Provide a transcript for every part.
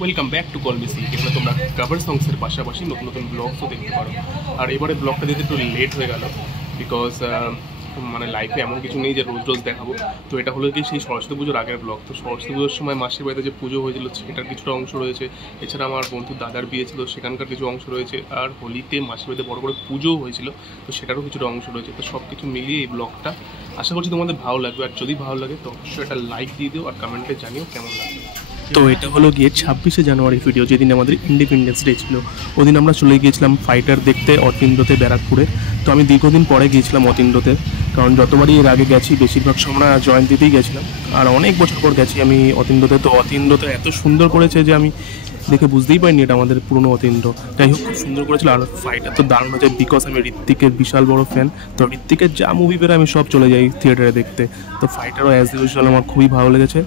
Welcome back to call me silk. এখানে তোমরা cover সংসের পাশাপাশি নতুন নতুন ব্লগসও দেখতে পারো। আর এবারে ব্লগটা দিতে একটু লেট হয়ে গেল বিকজ মানে লাইফে এমন কিছু নেই যে রোজ রোজ দেখাবো। তো এটা হলো কি সেই সরস্বতী পুজোর আগের ব্লগ। তো সরস্বতী পুজোর সময় মাসির বাড়িতে যে পুজো হয়েছিল সেটার কিছুটা অংশ রয়েছে, এছাড়া আমার বন্ধুর দাদার বিয়ে ছিল সেখানকার কিছু অংশ রয়েছে, আর হোলিতে মাসির বাড়িতে বড় করে পুজোও হয়েছিল তো সেটারও কিছুটা অংশ রয়েছে। তো সব কিছু মিলিয়ে এই ব্লগটা আশা করছি তোমাদের ভালো লাগবে। আর যদি ভালো লাগে তো অবশ্যই একটা লাইক দিয়ে দিও আর কমেন্টে জানিও কেমন লাগবে। তো এটা হলো গিয়ে 26শে জানুয়ারি ভিডিও, যেদিন আমাদের ইন্ডিপেন্ডেন্স ডে ছিল। ওদিন আমরা চলে গিয়েছিলাম ফাইটার দেখতে অতীন্দ্রতে, ব্যারাকপুরে। তো আমি দীর্ঘদিন পরে গিয়েছিলাম অতীন্দ্রতে, কারণ যতবারই এর আগে গেছি বেশিরভাগ সময় জয়ন্তীতেই গেছিলাম, আর অনেক বছর পর গেছি আমি অতীন্দ্রতে। তো অতীন্দ্রতে এত সুন্দর করেছে যে আমি দেখে বুঝতেই পারিনি এটা আমাদের পুরনো অতীন্দ্র। যাই হোক, খুব সুন্দর করেছিল। আর ফাইটার তো দারুণ হয়েছে বিকজ আমি ঋত্বিকের বিশাল বড় ফ্যান। তো ঋত্বিকের যা মুভি বেরোয় আমি সব চলে যাই থিয়েটারে দেখতে। তো ফাইটারও অ্যাজ ইউজুয়াল আমার খুবই ভালো লেগেছে।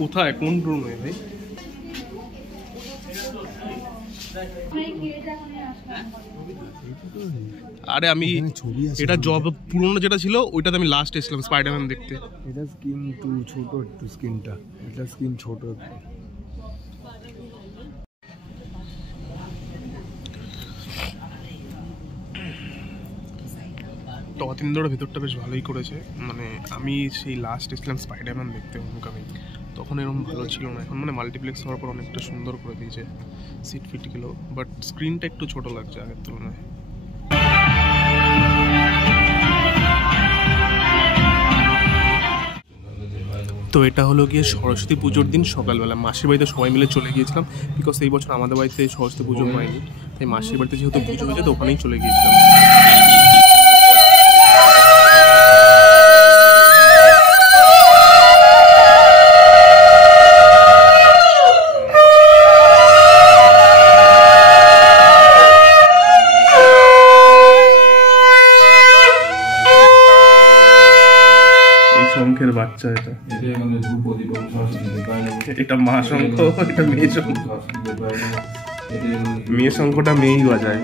কোথায় কোন রুমে ভাই? আরে আমি এটা জব পুরনো যেটা ছিল ওইটাতে আমি লাস্ট এসেছিলাম স্পাইডারম্যান দেখতে। এটা স্কিন টু ছোট একটু, স্কিনটা এটা স্কিন ছোট। তো অতীন্দ্রর ভেতরটা বেশ ভালোই করেছে। মানে আমি সেই লাস্ট এসেছিলাম স্পাইডারম্যান দেখতে হোমকামিং, তখন এরকম ভালো ছিল না। এখন মানে মাল্টিপ্লেক্স হওয়ার পর অনেকটা সুন্দর করে দিয়েছে সিট ফিটগুলো, বাট স্ক্রিনটা একটু ছোট লাগছে আগের তুলনায়। তো এটা হলো গিয়ে সরস্বতী পুজোর দিন সকালবেলা মাসির বাড়িতে সবাই মিলে চলে গিয়েছিলাম, বিকজ এই বছর আমাদের বাড়িতে সরস্বতী পুজো হয়নি, তাই মাসির বাড়িতে যেহেতু পুজো হয়েছে তো ওখানেই চলে গিয়েছিলাম। শঙ্খের বাচ্চা এটা, এটা মা শঙ্খ, এটা মেয়ে শঙ্খ। মেয়ে শঙ্খটা মেয়েই বাজায়,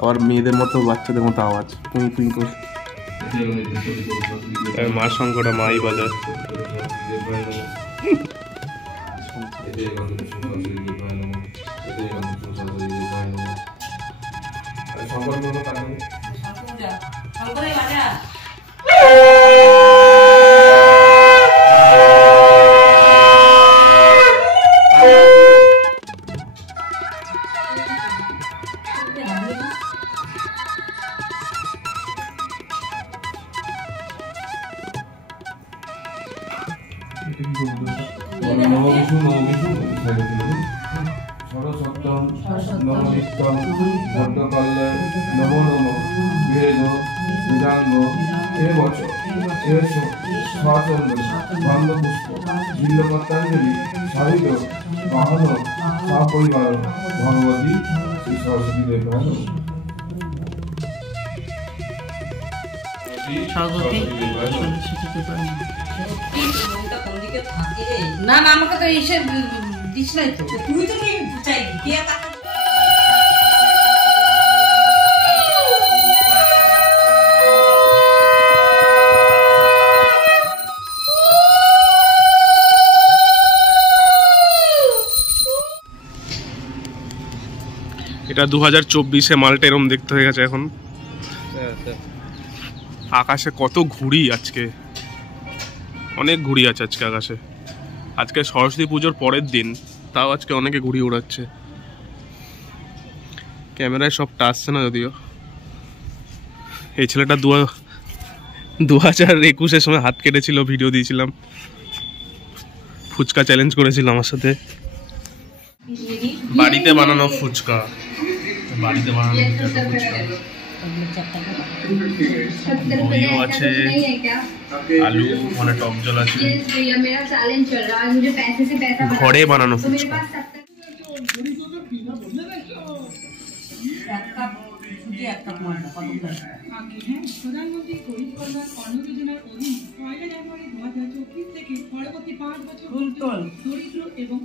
আবার মেয়েদের মতো বাচ্চাদের মতো আওয়াজ কুই কুই করে। মা শঙ্খটা মাই বাজায়। না না আমাকে তো এসে দিস নাই তো, তুই তো চাই এটা 2024-এ মালটা এরম দেখতে হয়ে গেছে এখন। আকাশে কত ঘুড়ি, আজকে অনেক ঘুড়ি আছে আজকে আকাশে। আজকে সরস্বতী পুজোর পরের দিন, তাও আজকে অনেকে ঘুড়ি উড়াচ্ছে। ক্যামেরায় সব টাচছে না যদিও। এই ছেলেটা 2021-এর সময় হাত কেটেছিল, ভিডিও দিয়েছিলাম, ফুচকা চ্যালেঞ্জ করেছিল আমার সাথে। বাড়িতে বানানো ফুচকা, বাড়িতে বানানো ফুচকা আছে, আলু মানে টক জল আছে, ঘরে বানানো ফুচকা। প্রধানমন্ত্রী গরিব কল্যাণ অন্ন যোজনার অধীন 1 জানুয়ারি 2024 থেকে পরবর্তী 5 বছর দরিদ্র এবং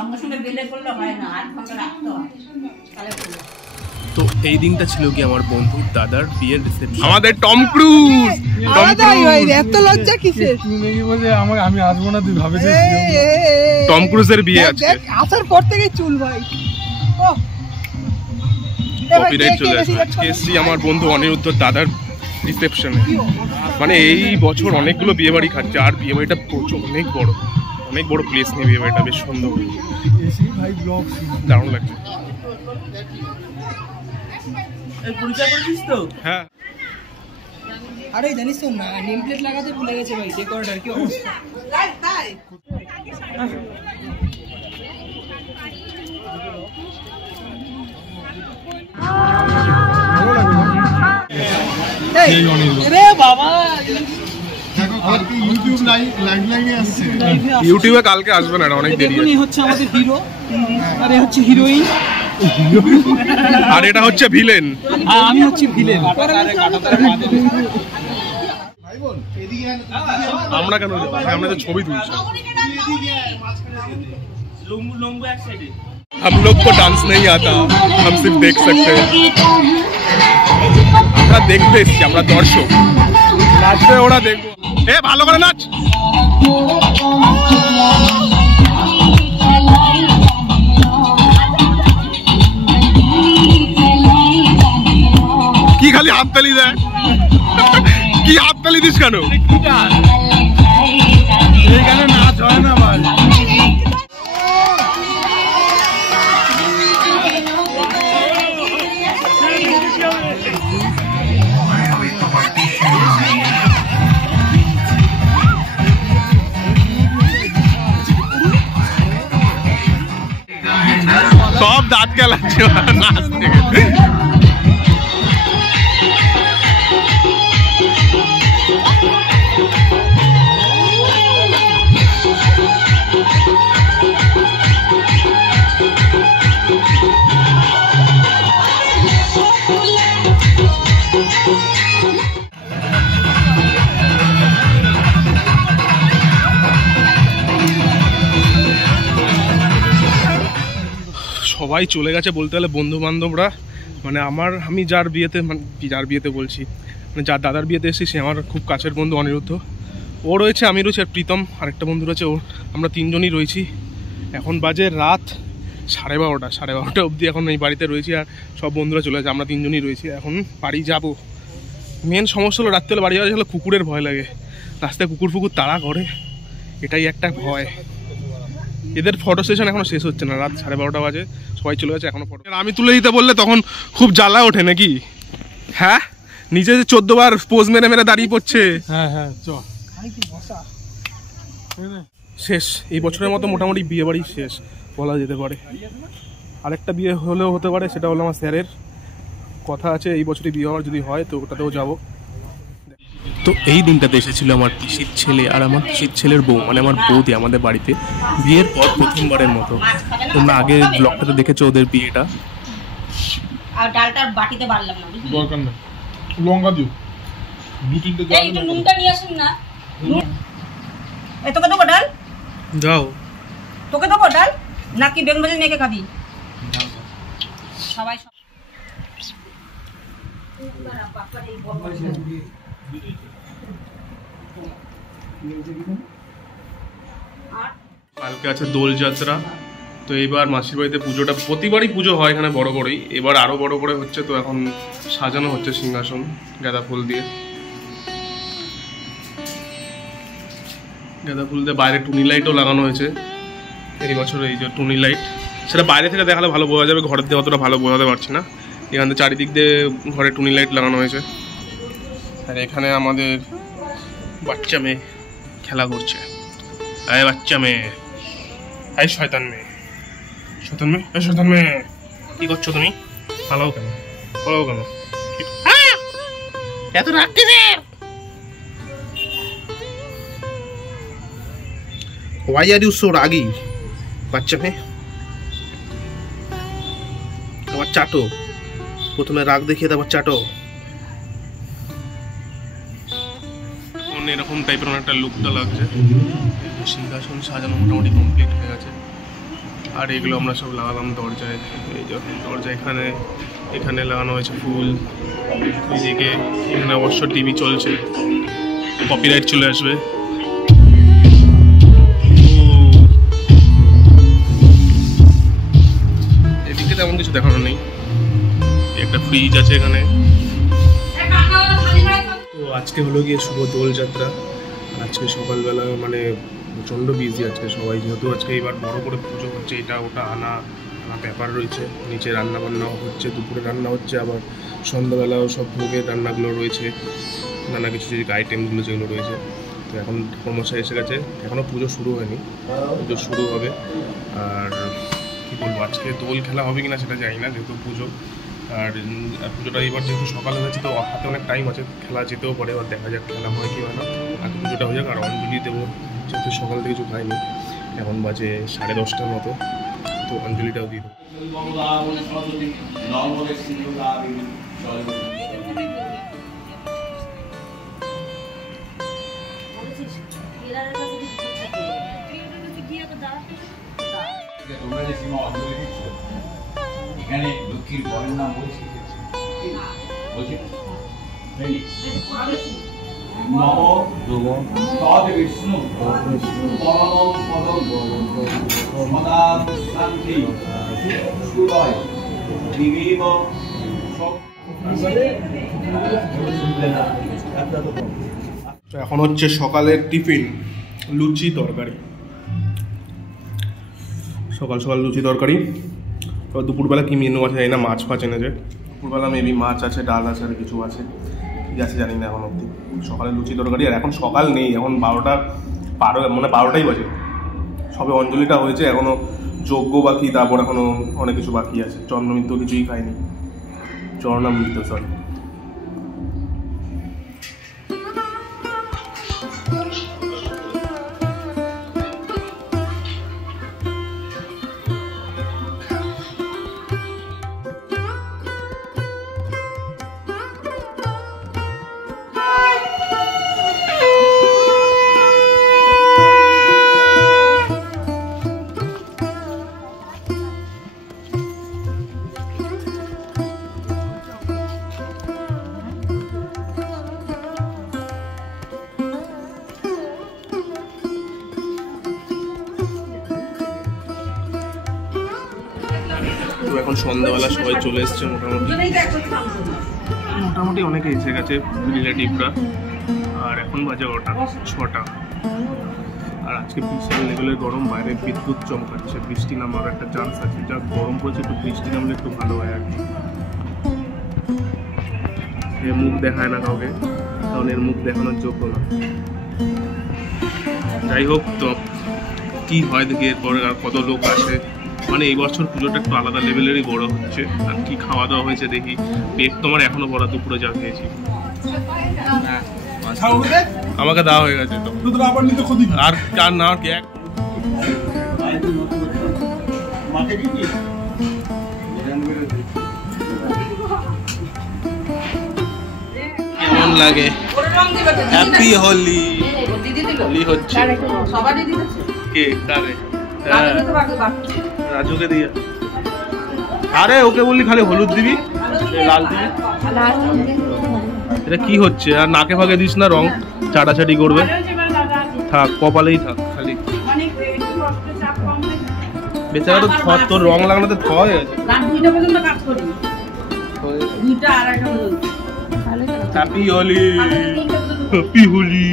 অন্তঃসঙ্গে বেলে করলে হয় না, 8 ঘন্টা রাখতে হয়। তো এই দিনটা ছিল কি আমার বন্ধুর দাদার বিয়ের রিসেপশন। আমাদের টম ক্রুজ এত লজ্জা কিসের? আমি আসবো না, তুই ভাবেছিস? টম ক্রুজের বিয়ে আজকে। আসার পর থেকে চুল ভাই কপিরাইট চলে আসবে। এসছি আমার বন্ধু অনিরুদ্ধর দাদার রিসেপশনে। মানে এই বছর অনেকগুলো বিয়ে বাড়ি খাচ্ছে, আর বিয়ে বাড়িটা প্রচুর অনেক বড় প্লেস নিয়ে বিয়ে বাড়িটা, বেশ সুন্দর, দারুণ লাগছে। হ্যাঁ, আরে জানিস তো নেম প্লেট লাগাতে ভুলে গেছে ভাই, ডেকোরেটর কি অবস্থা। ইউটিউবে কালকে আসবে না, অনেক দেরি আছে। হচ্ছে আমাদের হিরো, আর এ হচ্ছে হিরোইন, আর এটা হচ্ছে ভিলেন, আর আমি হচ্ছি ভিলেন। আমরা কেন? আমরা তো ছবি তুলছি। हम लोग को डांस नहीं आता, हम सिर्फ देख सकते हैं। আমরা দেখতে এসেছি, আমরা দর্শক, নাচবে ওরা দেখবো। এ ভালো করে নাচ। কি খালি হাত তালি দেয়? কি হাত তালি দিস কেন? এখানে নাচ হয় না ভাই। সব দাঁত কেলাচ্ছে নাচ থেকে। সবাই চলে গেছে বলতে গেলে, বন্ধু বান্ধবরা। মানে আমি যার বিয়েতে বলছি, মানে যার দাদার বিয়েতে এসেছি, সে আমার খুব কাছের বন্ধু অনিরুদ্ধ। ও রয়েছে, আমি রয়েছি, আর প্রীতম আরেকটা বন্ধু রয়েছে। আমরা তিনজনই রয়েছি। এখন বাজে রাত 12:30 অবধি এখন এই বাড়িতে রয়েছি, আর সব বন্ধুরা চলে গেছে, আমরা তিনজনই রয়েছি। এখন বাড়ি যাব। মেন সমস্যা হলো রাত্রেবেলা বাড়ি যাওয়া হলো কুকুরের ভয় লাগে, রাস্তায় কুকুর তাড়া করে, এটাই একটা ভয়। এদের ফটো সেশন এখনো শেষ হচ্ছে না, রাত 12:30 বাজে, সবাই চলে গেছে এখনো ফটো। আমি তুলে দিতে বললে তখন খুব জ্বালা ওঠে নাকি? হ্যাঁ, নিচে যে 14 বার পোজ মেরে দাঁড়িয়ে পড়ছে। হ্যাঁ হ্যাঁ, শেষ এই বছরের মতো মোটামুটি বিয়ে বাড়ি শেষ বলা যেতে পারে। আরেকটা বিয়ে হলেও হতে পারে, সেটা হলো আমার স্যারের কথা আছে, এই বছরই বিয়ে হওয়ার যদি হয় তো ওটাতেও যাবো। তো এই দিনটাতে এসেছিল আমার পিসির ছেলে আর আমার পিসির ছেলের বউ, মানে আমার বৌদি আমাদের বাড়িতে বিয়ের পর প্রথমবারের মতো। তোমরা আগে ব্লগটাতে দেখেছো ওদের বিয়েটা। আর ডালটার বাটিতে বাড়লাম না, দরকার নেই, লঙ্কা দিও, 2-3টে এই একটু নুনটা নিয়ে আসুন না। এই তোকে দেবো ডাল? যাও। তোকে দেবো ডাল নাকি বেগুন ভাজি মেখে খাবি? সবাই কালকে আছে দোলযাত্রা। তো এবার মাসির বাড়িতে পুজোটা, প্রতিবারই পুজো হয় এখানে বড় করেই, এবার আরো বড় করে হচ্ছে। তো এখন সাজানো হচ্ছে সিংহাসন গাঁদা ফুল দিয়ে, বাইরে টুনি লাইটও লাগানো হয়েছে এই বছর। এই যে টুনি লাইট, সেটা বাইরে থেকে দেখালে ভালো বোঝা যাবে, ঘরের দিয়ে অতটা ভালো বোঝাতে পারছি না। এখান থেকে চারিদিক দিয়ে ঘরে টুনি লাইট লাগানো হয়েছে। আর এখানে আমাদের বাচ্চা মেয়ে খেলা করছে। আরে বাচ্চা মেয়ে, এই শয়তান মেয়ে, কি করছো তুমি? পালাও কেন? এত রাগ কিসের? Why are you so raggy? বাচ্চা মেয়ে, আবার চাটো, প্রথমে রাগ দেখিয়ে তারপর চাটো। এরকম টাইপের একটা লুকটা লাগছে। সিংহাসন সাজানো মোটামুটি কমপ্লিট হয়ে গেছে। আর এগুলো আমরা সব লাগালাম দরজায়। এই যে দরজা, এখানে এখানে লাগানো হয়েছে ফুল, এদিকে এখানে অবশ্য টিভি চলছে, কপিরাইট চলে আসবে। এদিকে তেমন কিছু দেখানো নেই, একটা ফ্রিজ আছে এখানে। তো আজকে হলো গিয়ে শুভ দোলযাত্রা। আজকে সকালবেলা মানে প্রচণ্ড বিজি আজকে সবাই, যেহেতু আজকে এবার বড় করে পুজো হচ্ছে, এটা ওটা আনা ব্যাপার রয়েছে। নিচে রান্না বান্নাও হচ্ছে, দুপুরে রান্না হচ্ছে, আবার সন্ধ্যাবেলাও সব ভোগের রান্নাগুলো রয়েছে, নানা কিছু যে আইটেমগুলো যেগুলো রয়েছে। তো এখন ঠাকুরমশাই এসে গেছে, এখনও পুজো শুরু হয়নি, পুজো শুরু হবে। আর কী বলবো, আজকে দোল খেলা হবে কিনা সেটা জানি না, যেহেতু পুজো। আর পুজোটা এবার যেহেতু সকালে হয়েছে তো হাতে অনেক টাইম আছে, খেলা যেতেও পারে, এবার দেখা যাক খেলা হয় কি হয় না। আগে পুজোটা হয়ে যাক। আর অঞ্জলি দেবো, যেহেতু সকাল থেকে কিছু খাইনি, এখন বাজে 10:30টার মতো, তো অঞ্জলিটাও দিয়ে দেবো। এখানে লক্ষ্মীর বরের নাম বলছি বিষ্ণু এখন হচ্ছে সকালের টিফিন, লুচি তরকারি। সকাল সকাল লুচি তরকারি। এবার দুপুরবেলা কি মেনু আছে জানি না, মাছ ফাছ এনেছে। দুপুরবেলা মেবি মাছ আছে, ডাল আছে, আর কিছু আছে, কী আছে জানি না এখন অবধি। সকালে লুচি তরকারি। আর এখন সকাল নেই, এখন 12টা মানে 12টাই বাজে। সবে অঞ্জলিটা হয়েছে, এখনও যজ্ঞ বাকি, তারপর এখনও অনেক কিছু বাকি আছে। চন্দ্রমিত্র কিছুই খায়নি, চরণামৃত সরি। তো এখন সন্ধ্যাবেলা সবাই চলে এসছে, মোটামুটি অনেকে এসে গেছে রিলেটিভরা। আর এখন বাজে 6টা। আর আজকে বিশাল লেভেলের গরম, বাইরে বিদ্যুৎ চমকাচ্ছে, বৃষ্টি নামার একটা চান্স আছে। যা গরম পড়ছে, একটু বৃষ্টি নামলে একটু ভালো হয় আর কি। এর মুখ দেখায় না কাউকে, কারণ এর মুখ দেখানোর যোগ্য না। যাই হোক, তো কী হয় দেখি এরপরে, আর কত লোক আসে। মানে এই বছর পুজোটা একটু আলাদা লেভেলেরই বড় হচ্ছে। আর কি খাওয়া দাওয়া হয়েছে দেখি, পেট তোমার এখনো ভরা, দুপুরে যা খেয়েছি। আমাকে দেওয়া হয়ে গেছে তো, আর কার না কেক কেমন লাগে? হ্যাপি হোলি। হোলি হচ্ছে কে কারে? রাজুকে দিয়ে। আরে ওকে বললি খালি হলুদ দিবি, লাল দিবি। এটা কি হচ্ছে? আর নাকে ফাঁকে দিস না, রং চাটাচাটি করবে। থাক, কপালেই থাক খালি। বেচারা তো থর, তোর রং লাগানোতে থ হয়ে গেছে। Happy Holi, happy Holi,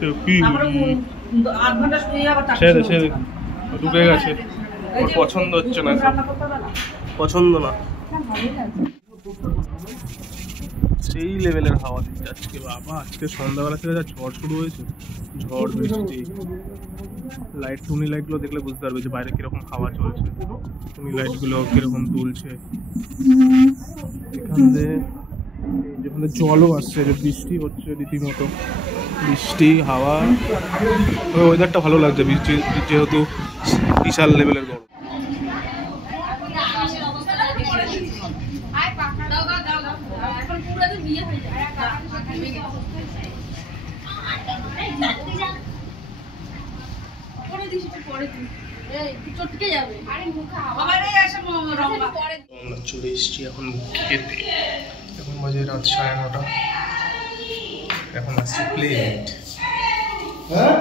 happy Holi. ছেড়ে ছেড়ে ঢুকে গেছে, ওর পছন্দ হচ্ছে না, পছন্দ না। সেই লেভেলের হাওয়া দিচ্ছে আজকে বাবা। আজকে সন্ধ্যাবেলা থেকে যা ঝড় শুরু হয়েছে, ঝড় বৃষ্টি। টুনি লাইটগুলো দেখলে বুঝতে পারবে যে বাইরে কিরকম হাওয়া চলছে। টুনি লাইটগুলো কিরকম দুলছে। এখানে যেখানে জলও আসছে, যে বৃষ্টি হচ্ছে রীতিমতো, বৃষ্টি হাওয়া। ওয়েদারটা ভালো লাগছে, বৃষ্টি যেহেতু বিশাল লেভেলের গরম। দিস একটু পরে তুই তুই চটকে যাবে আরে মুখে আবার এই আসে রম্বা পরে আমরা চলে এসেছি এখন খেতে। এখন বাজে রাত 9:30। এখন আসছে প্লেট।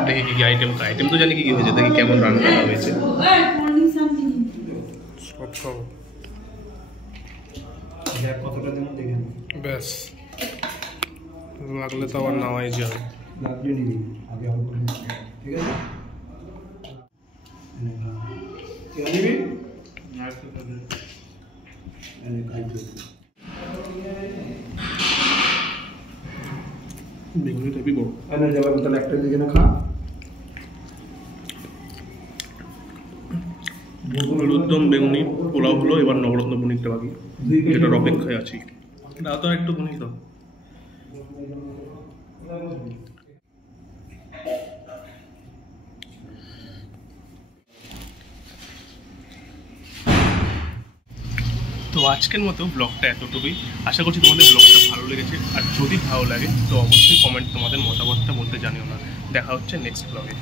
দেখি কি কি আইটেম তো জানি কি কি হয়েছে, দেখি কেমন রান্না হয়েছে। সব খাবো কতটা দেবো দেখে নে। ব্যাস, লাগলে তো আবার নামাই যাবে। লাগলে নিবি আগে অল্প নিবি, ঠিক আছে? কে নিবি? বেগুনিটা হেবি বড়। এনে যাবার তাহলে একটা দিকে না খা। আলুর দম, বেগুনি, পোলাও হলো, এবার নবরত্ন পনিরটা বাকি, যেটার অপেক্ষায় আছি। দাও তো একটু পনির দাও। তো আজকের মতো ব্লগটা এতটুকুই। আশা করছি তোমাদের ব্লগটা ভালো লেগেছে, আর যদি ভালো লাগে তো অবশ্যই তোমাদের মতামতটা বলতে জানিও না। দেখা হচ্ছে নেক্সট ব্লগে।